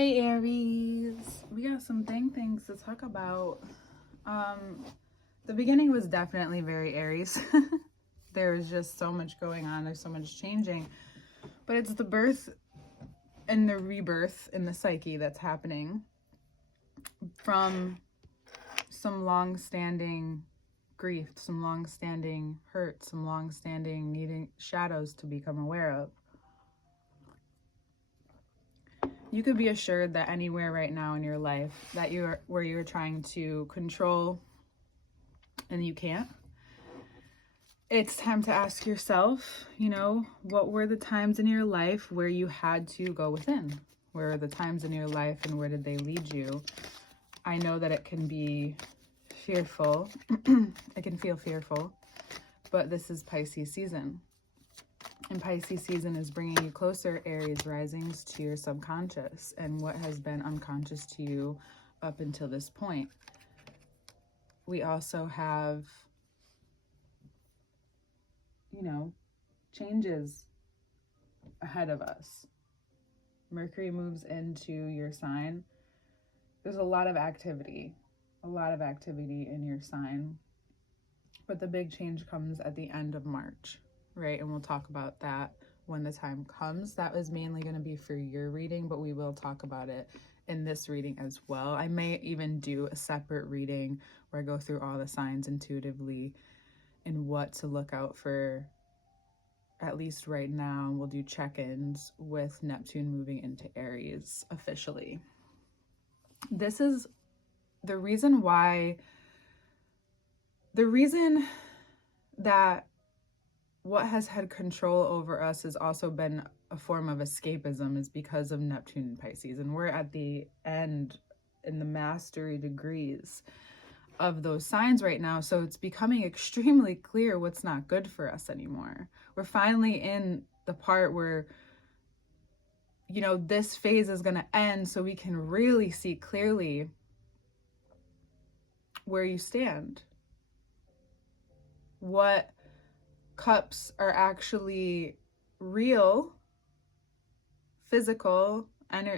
Hey Aries, we got some things to talk about. The beginning was definitely very Aries. There's just so much going on, there's so much changing. But it's the birth and the rebirth in the psyche that's happening from some long-standing grief, some long-standing hurt, some long-standing needing shadows to become aware of. You could be assured that anywhere right now in your life that you're trying to control and you can't, it's time to ask yourself, what were the times in your life where you had to go within? Where are the times in your life and where did they lead you? I know that it can be fearful. It can feel fearful, but this is Pisces season. And Pisces season is bringing you closer, Aries risings, to your subconscious and what has been unconscious to you up until this point. We also have, changes ahead of us. Mercury moves into your sign. There's a lot of activity in your sign. But the big change comes at the end of March, right? And we'll talk about that when the time comes. That was mainly going to be for your reading, but we will talk about it in this reading as well. I may even do a separate reading where I go through all the signs intuitively and what to look out for, at least right now. We'll do check-ins with Neptune moving into Aries officially. This is the reason that what has had control over us has also been a form of escapism, is because of Neptune and Pisces. And we're at the end in the mastery degrees of those signs right now. So it's becoming extremely clear what's not good for us anymore. We're finally in the part where, this phase is going to end so we can really see clearly where you stand. What cups are actually real, physical,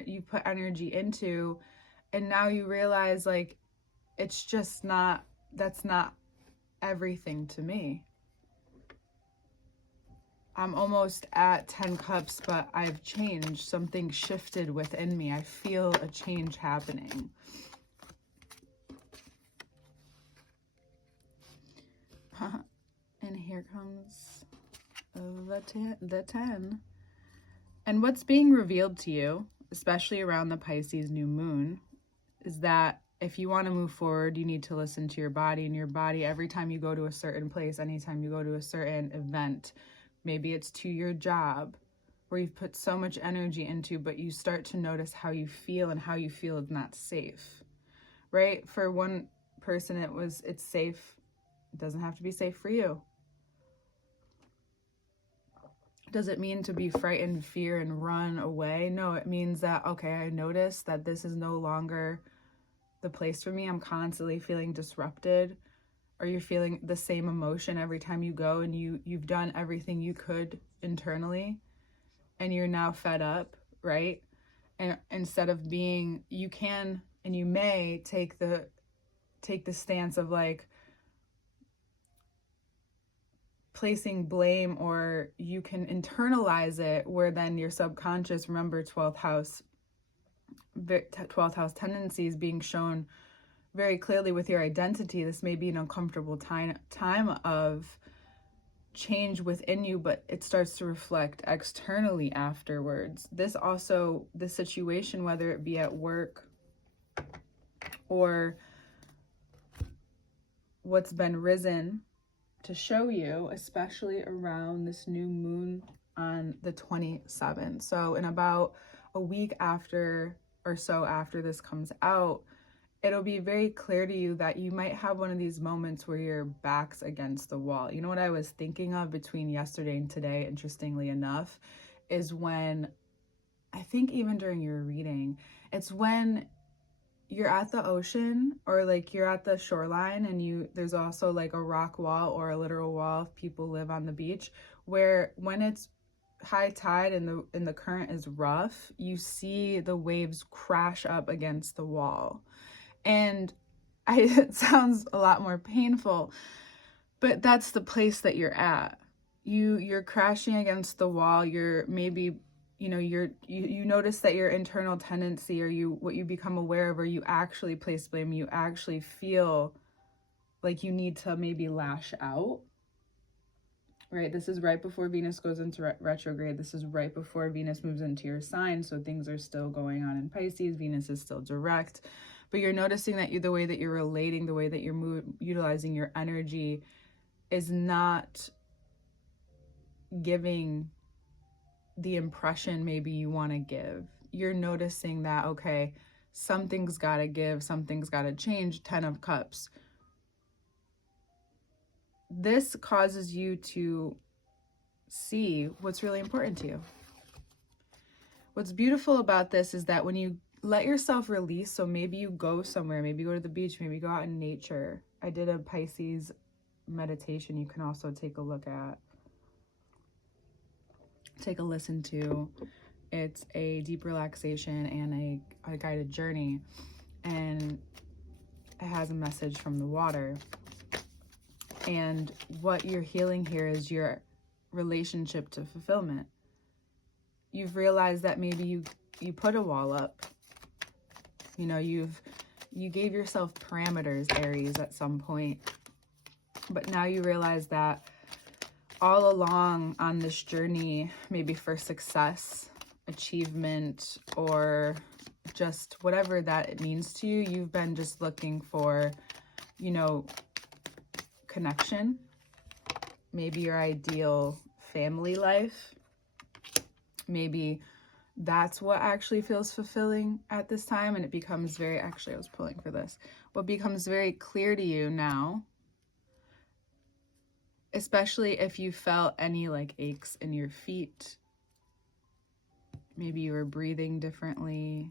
you put energy into, and now you realize it's just not, that's not everything to me. I'm almost at 10 cups, but I've changed. Something shifted within me. I feel a change happening. And here comes the 10. And what's being revealed to you, especially around the Pisces new moon, is that if you want to move forward, you need to listen to your body. And your body, every time you go to a certain place, anytime you go to a certain event, maybe it's to your job where you've put so much energy into, but you start to notice how you feel, and how you feel is not safe, right? For one person, it's safe. It doesn't have to be safe for you. Does it mean to be frightened, fear, and run away? No, it means that, okay, I notice that this is no longer the place for me. I'm constantly feeling disrupted. Or you're feeling the same emotion every time you go, and you've done everything you could internally and you're now fed up, right? And instead of being, you can and you may take the stance of placing blame, or you can internalize it, where then your subconscious, remember 12th house tendencies being shown very clearly with your identity. This may be an uncomfortable time of change within you, but it starts to reflect externally afterwards. This situation, whether it be at work or what's been risen to show you, especially around this new moon on the 27th. So in about a week after this comes out, it'll be very clear to you that you might have one of these moments where your back's against the wall. You know what I was thinking of between yesterday and today, interestingly enough, is when, I think even during your reading, it's when you're at the ocean, or you're at the shoreline, and there's also a rock wall or a literal wall if people live on the beach, where when it's high tide and the current is rough, you see the waves crash up against the wall. And it sounds a lot more painful, but that's the place that you're at. You're crashing against the wall. You're maybe, you notice that your internal tendency, or what you become aware of, or you actually place blame, you actually feel like you need to maybe lash out. Right, this is right before Venus goes into retrograde. This is right before Venus moves into your sign, so things are still going on in Pisces. Venus is still direct, but you're noticing that the way that you're relating, the way that you're utilizing your energy is not giving the impression maybe you want to give. You're noticing that, okay, something's got to give, something's got to change. 10 of Cups. This causes you to see what's really important to you. What's beautiful about this is that when you let yourself release, so maybe you go somewhere, maybe you go to the beach, maybe you go out in nature. I did a Pisces meditation you can also take a listen to. It's a deep relaxation and a guided journey, and it has a message from the water. And what you're healing here is your relationship to fulfillment. You've realized that maybe you put a wall up. You gave yourself parameters, Aries, at some point. But now you realize that all along on this journey, maybe for success, achievement, or just whatever that it means to you, you've been just looking for, connection, maybe your ideal family life. Maybe that's what actually feels fulfilling at this time, and it becomes I was pulling for this. What becomes very clear to you now, especially if you felt any aches in your feet, maybe you were breathing differently,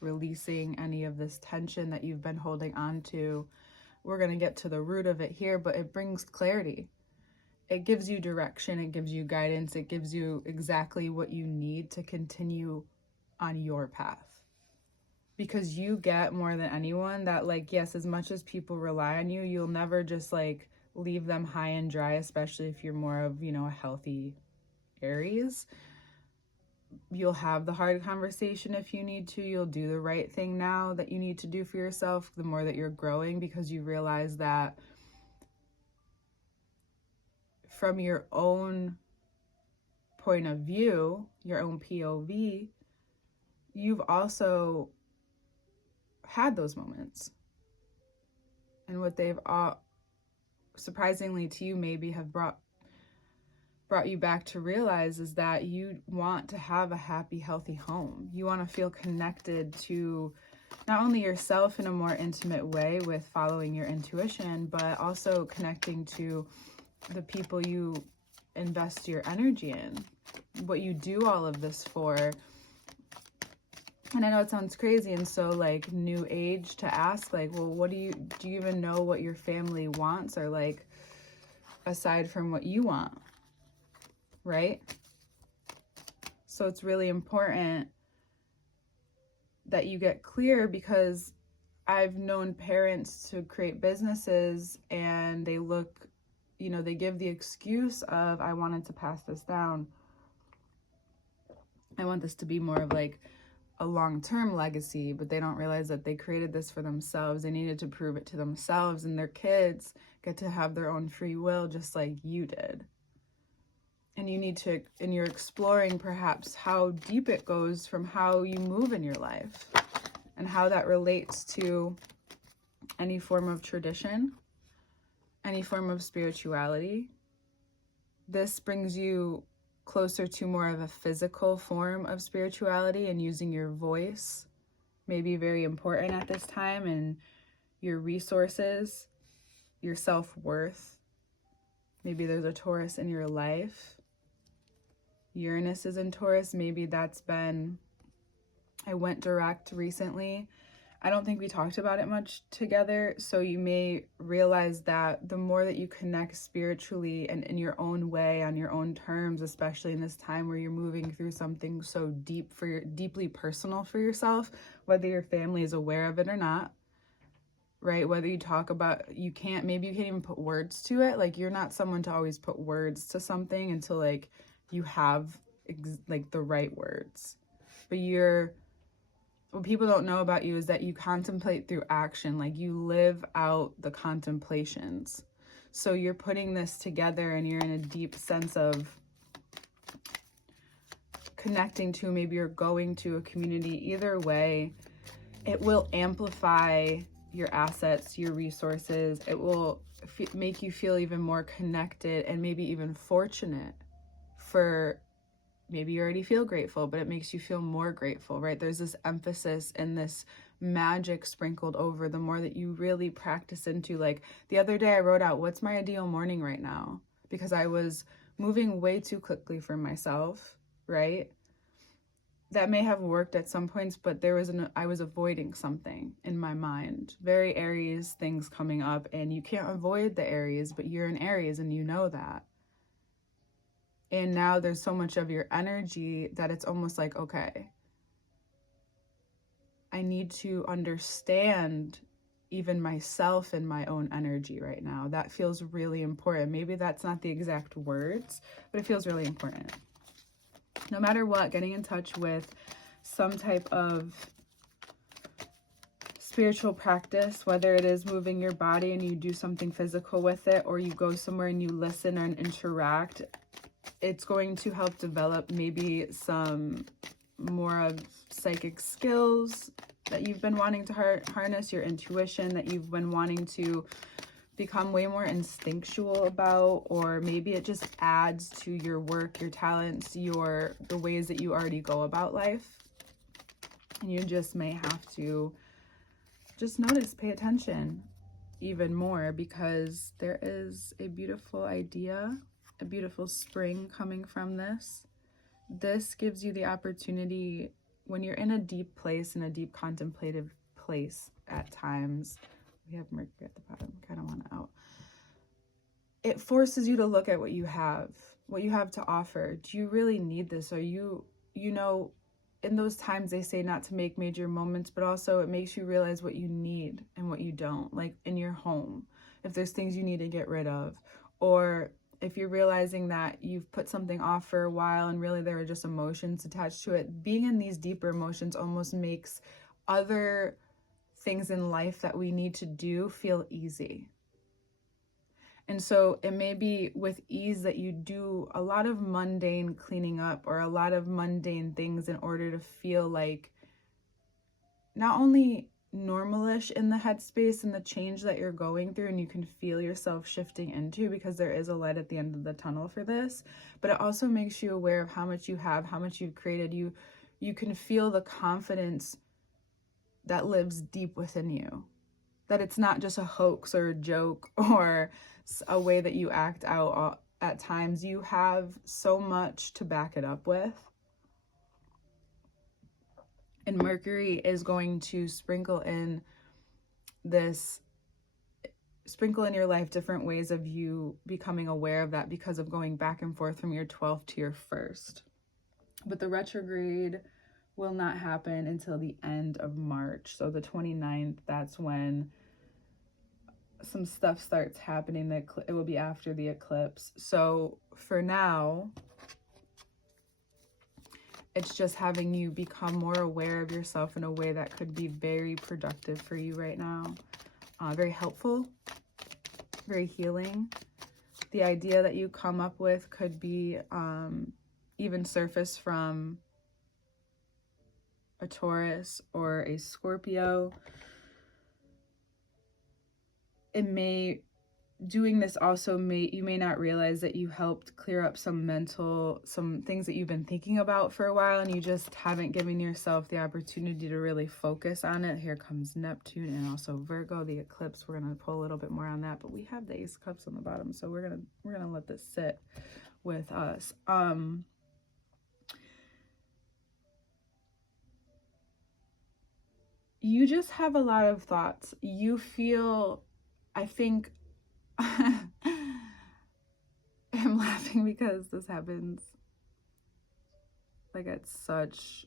releasing any of this tension that you've been holding on to. We're going to get to the root of it here, but it brings clarity. It gives you direction, it gives you guidance, it gives you exactly what you need to continue on your path. Because you get more than anyone that, yes, as much as people rely on you, you'll never just leave them high and dry, especially if you're more of, a healthy Aries. You'll have the hard conversation if you need to. You'll do the right thing now that you need to do for yourself, the more that you're growing, because you realize that from your own point of view, your own POV, you've also had those moments. And what they've all, surprisingly to you, maybe have brought you back to realize is that you want to have a happy, healthy home. You want to feel connected to not only yourself in a more intimate way with following your intuition, but also connecting to the people you invest your energy in, what you do all of this for. And I know it sounds crazy and so new age to ask, well, what do you even know what your family wants, or aside from what you want, right? So it's really important that you get clear, because I've known parents to create businesses and they look, they give the excuse of, I wanted to pass this down. I want this to be more of a long-term legacy, but they don't realize that they created this for themselves. They needed to prove it to themselves, and their kids get to have their own free will just like you did. And you need to, and you're exploring perhaps how deep it goes from how you move in your life and how that relates to any form of tradition, any form of spirituality. This brings you closer to more of a physical form of spirituality, and using your voice may be very important at this time, and your resources, your self-worth. Maybe there's a Taurus in your life. Uranus is in Taurus. Maybe that's been, I went direct recently. I don't think we talked about it much together, so you may realize that the more that you connect spiritually and in your own way, on your own terms, especially in this time where you're moving through something so deeply personal for yourself, whether your family is aware of it or not, right? Whether you talk about, maybe you can't even put words to it. Like, you're not someone to always put words to something until like you have like the right words. But what people don't know about you is that you contemplate through action. Like, you live out the contemplations. So you're putting this together and you're in a deep sense of connecting to, maybe you're going to a community. Either way, it will amplify your assets, your resources. It will make you feel even more connected and maybe even fortunate for, maybe you already feel grateful, but it makes you feel more grateful, right? There's this emphasis and this magic sprinkled over the more that you really practice into. Like, the other day I wrote out, what's my ideal morning right now? Because I was moving way too quickly for myself, right? That may have worked at some points, but I was avoiding something in my mind. Very Aries things coming up, and you can't avoid the Aries, but you're an Aries and you know that. And now there's so much of your energy that it's almost like, okay, I need to understand even myself and my own energy right now. That feels really important. Maybe that's not the exact words, but it feels really important. No matter what, getting in touch with some type of spiritual practice, whether it is moving your body and you do something physical with it, or you go somewhere and you listen and interact, it's going to help develop maybe some more of psychic skills that you've been wanting to harness, your intuition that you've been wanting to become way more instinctual about, or maybe it just adds to your work, your talents, the ways that you already go about life. And you just may have to just notice, pay attention even more, because there is a beautiful idea, a beautiful spring coming from this. This gives you the opportunity, when you're in a deep place, in a deep contemplative place at times, we have Mercury at the bottom, kind of want it out. It forces you to look at what you have to offer. Do you really need this? Are you know, in those times they say not to make major moments, but also it makes you realize what you need and what you don't. Like in your home, if there's things you need to get rid of, or if you're realizing that you've put something off for a while and really there are just emotions attached to it, being in these deeper emotions almost makes other things in life that we need to do feel easy. And so it may be with ease that you do a lot of mundane cleaning up or a lot of mundane things in order to feel like not only normalish in the headspace and the change that you're going through, and you can feel yourself shifting into, because there is a light at the end of the tunnel for this, but it also makes you aware of how much you have, how much you've created. You can feel the confidence that lives deep within you, that it's not just a hoax or a joke or a way that you act out at times. You have so much to back it up with. And Mercury is going to sprinkle in your life different ways of you becoming aware of that, because of going back and forth from your 12th to your 1st. But the retrograde will not happen until the end of March. So the 29th, that's when some stuff starts happening. It will be after the eclipse. So for now, it's just having you become more aware of yourself in a way that could be very productive for you right now. Very helpful, very healing. The idea that you come up with could be even surface from a Taurus or a Scorpio. Doing this also you may not realize that you helped clear up some things that you've been thinking about for a while, and you just haven't given yourself the opportunity to really focus on it. Here comes Neptune and also Virgo, the eclipse. We're going to pull a little bit more on that, but we have the Ace of Cups on the bottom, so we're going to let this sit with us. you just have a lot of thoughts. You feel, I think, I'm laughing because this happens like at such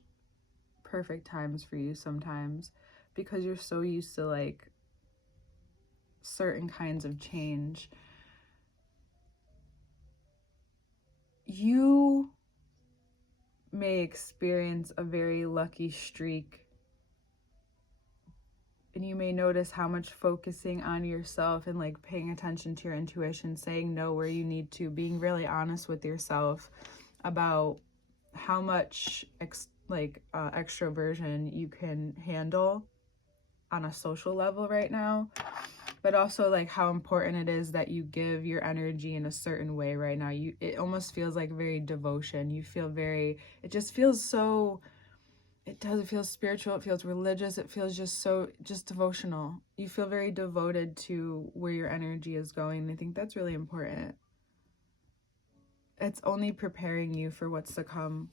perfect times for you sometimes, because you're so used to like certain kinds of change. You may experience a very lucky streak, and you may notice how much focusing on yourself and like paying attention to your intuition, saying no where you need to, being really honest with yourself about how much extroversion you can handle on a social level right now, but also like how important it is that you give your energy in a certain way right now. It almost feels like very devotion. You feel very, it just feels so, it does, it feels spiritual, it feels religious, it feels just so, just devotional. You feel very devoted to where your energy is going. And I think that's really important. It's only preparing you for what's to come.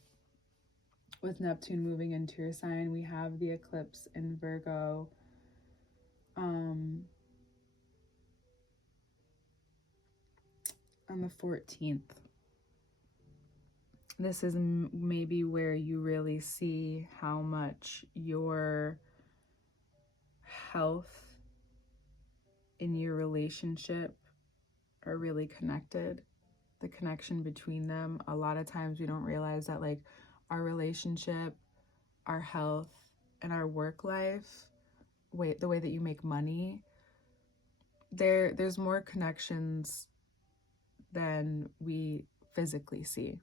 With Neptune moving into your sign, we have the eclipse in Virgo. On the 14th. This is maybe where you really see how much your health in your relationship are really connected. The connection between them. A lot of times we don't realize that like our relationship, our health, and our work life, the way that you make money, there's more connections than we physically see.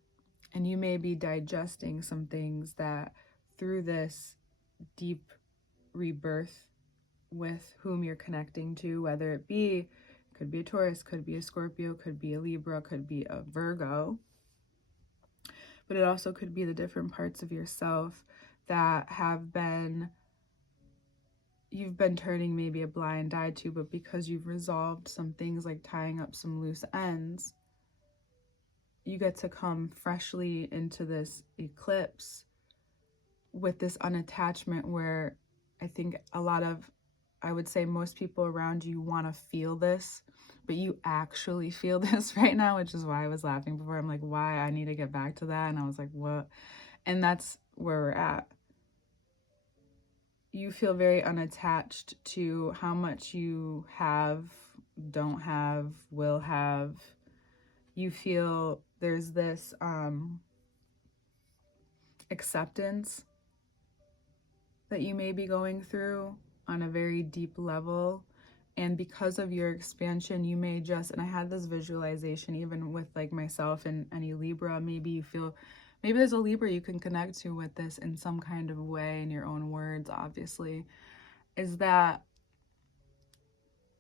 And you may be digesting some things that through this deep rebirth with whom you're connecting to, whether it could be a Taurus, could be a Scorpio, could be a Libra, could be a Virgo, but it also could be the different parts of yourself that you've been turning maybe a blind eye to, but because you've resolved some things like tying up some loose ends, you get to come freshly into this eclipse with this unattachment where I think I would say most people around you want to feel this, but you actually feel this right now, which is why I was laughing before. I'm like, why? I need to get back to that. And I was like, what? And that's where we're at. You feel very unattached to how much you have, don't have, will have. You feel there's this acceptance that you may be going through on a very deep level. And because of your expansion, you may just, and I had this visualization even with like myself and any Libra, maybe there's a Libra you can connect to with this in some kind of way, in your own words, obviously, is that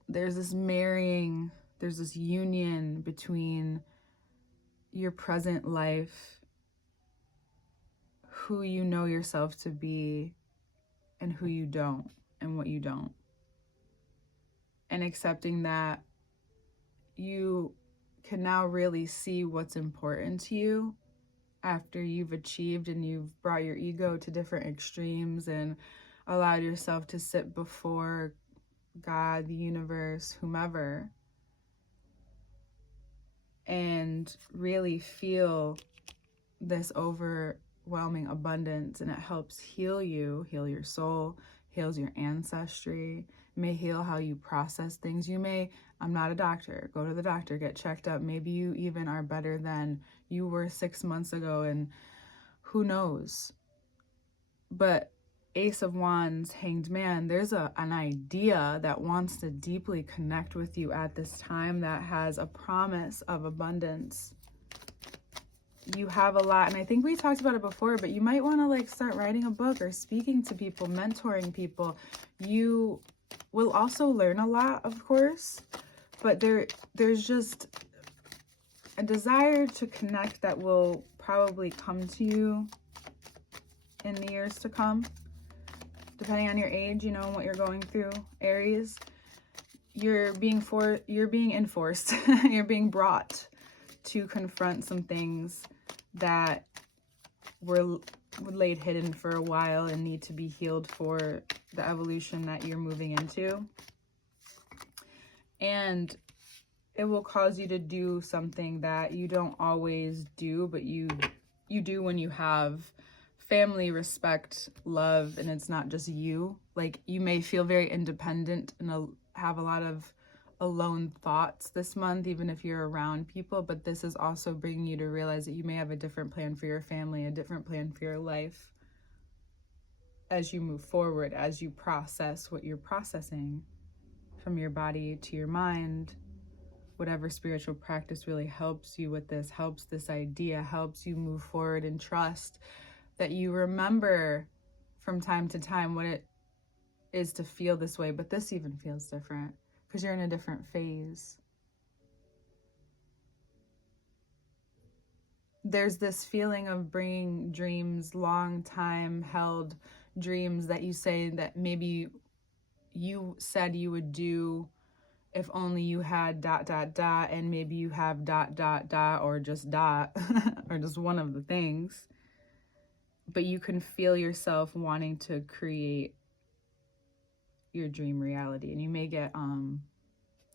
there's this marrying, there's this union between your present life, who you know yourself to be, and who you don't, and what you don't. And accepting that you can now really see what's important to you after you've achieved and you've brought your ego to different extremes and allowed yourself to sit before God, the universe, whomever, and really feel this overwhelming abundance. And it helps heal your soul, heals your ancestry, may heal how you process things. I'm not a doctor, go to the doctor, get checked up. Maybe you even are better than you were 6 months ago, and who knows. But Ace of Wands, Hanged Man, there's an idea that wants to deeply connect with you at this time, that has a promise of abundance. You have a lot, and I think we talked about it before, but you might want to like start writing a book or speaking to people, mentoring people. You will also learn a lot, of course, but there's just a desire to connect that will probably come to you in the years to come, depending on your age, and what you're going through. Aries, you're being enforced, you're being brought to confront some things that were laid hidden for a while and need to be healed for the evolution that you're moving into. And it will cause you to do something that you don't always do, but you do when you have family, respect, love, and it's not just you. Like, you may feel very independent and have a lot of alone thoughts this month, even if you're around people, but this is also bringing you to realize that you may have a different plan for your family, a different plan for your life as you move forward, as you process what you're processing from your body to your mind. Whatever spiritual practice really helps you with this, helps this idea, helps you move forward and trust that you remember from time to time what it is to feel this way, but this even feels different because you're in a different phase. There's this feeling of bringing dreams, long time held dreams that you say that maybe you said you would do if only you had ... and maybe you have ... or just ... or just one of the things. But you can feel yourself wanting to create your dream reality. And you may get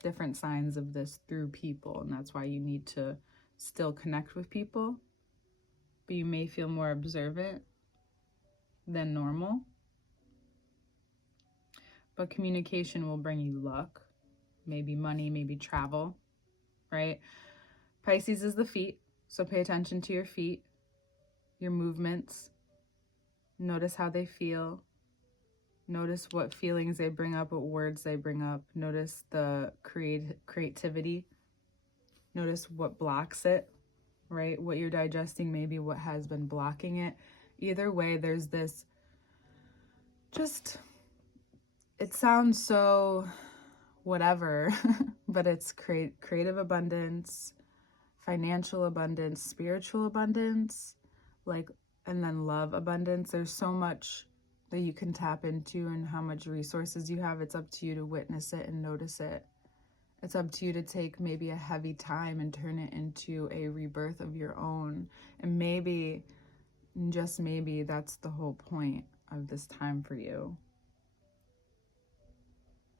different signs of this through people, and that's why you need to still connect with people. But you may feel more observant than normal. But communication will bring you luck. Maybe money, maybe travel, right? Pisces is the feet, so pay attention to your feet, your movements. Notice how they feel. Notice what feelings they bring up, what words they bring up. Notice the creativity. Notice what blocks it, right? What you're digesting, maybe what has been blocking it. Either way, there's this it sounds so whatever, but it's creative abundance, financial abundance, spiritual abundance, and then love abundance. There's so much that you can tap into and how much resources you have. It's up to you to witness it and notice it. It's up to you to take maybe a heavy time and turn it into a rebirth of your own. And maybe, just maybe, that's the whole point of this time for you.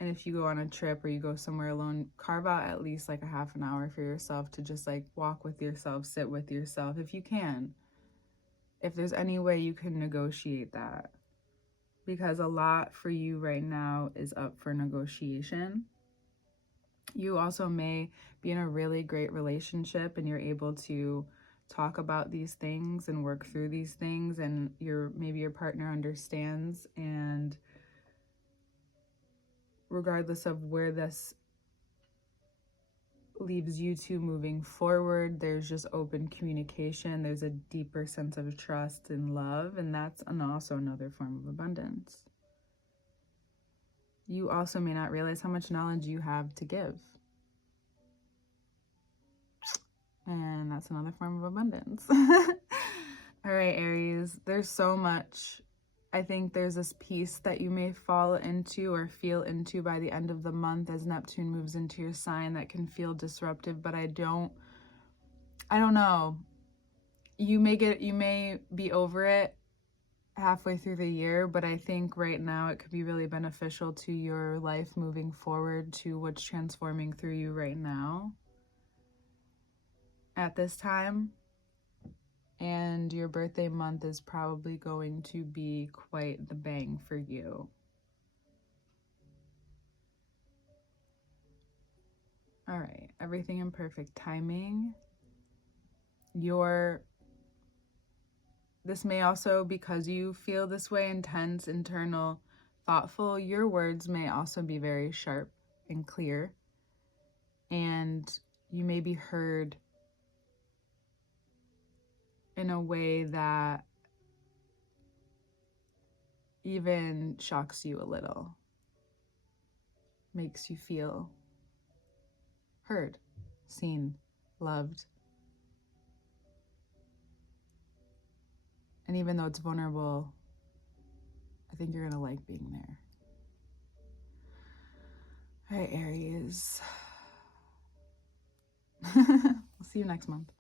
And if you go on a trip or you go somewhere alone, carve out at least like a half an hour for yourself to just like walk with yourself, sit with yourself, if you can. If there's any way you can negotiate that. Because a lot for you right now is up for negotiation. You also may be in a really great relationship and you're able to talk about these things and work through these things, and maybe your partner understands, and regardless of where this leaves you two moving forward, there's just open communication. There's a deeper sense of trust and love, and that's also another form of abundance. You also may not realize how much knowledge you have to give. And that's another form of abundance. All right, Aries, there's so much. I think there's this piece that you may fall into or feel into by the end of the month as Neptune moves into your sign that can feel disruptive, but I don't know. You may be over it halfway through the year, but I think right now it could be really beneficial to your life moving forward, to what's transforming through you right now at this time. And your birthday month is probably going to be quite the bang for you. All right, everything in perfect timing. This may also, because you feel this way, intense, internal, thoughtful, your words may also be very sharp and clear. And you may be heard in a way that even shocks you a little, makes you feel heard, seen, loved. And even though it's vulnerable, I think you're gonna like being there. All right, Aries. We'll see you next month.